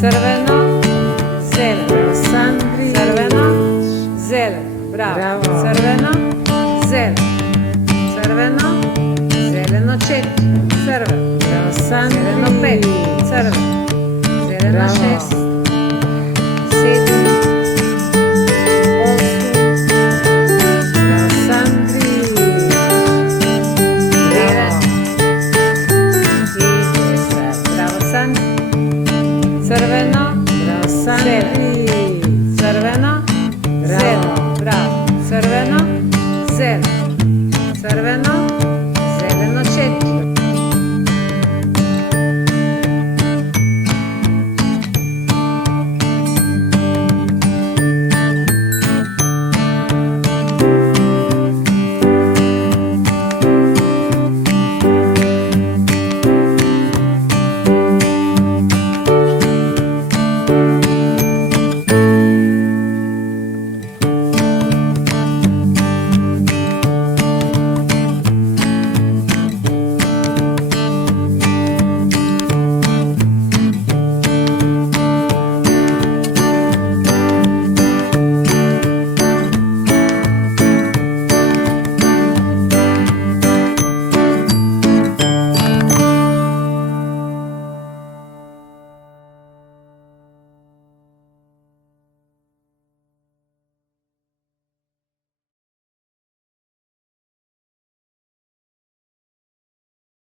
Crveno, zeleno, Sandri. crveno, zeleno, bravo, Bravo. crveno, zeleno, crveno, zeleno 4, crveno, Bravo, Sandri. zeleno 5, crveno, zeleno Bravo. 6, 7, 8, Bravo, Sandri. 9 i 10. Bravo, Sandri. Crveno, Bravo, Sandri. crveno, Bravo. zeleno, bravo, crveno, zeleno, crveno,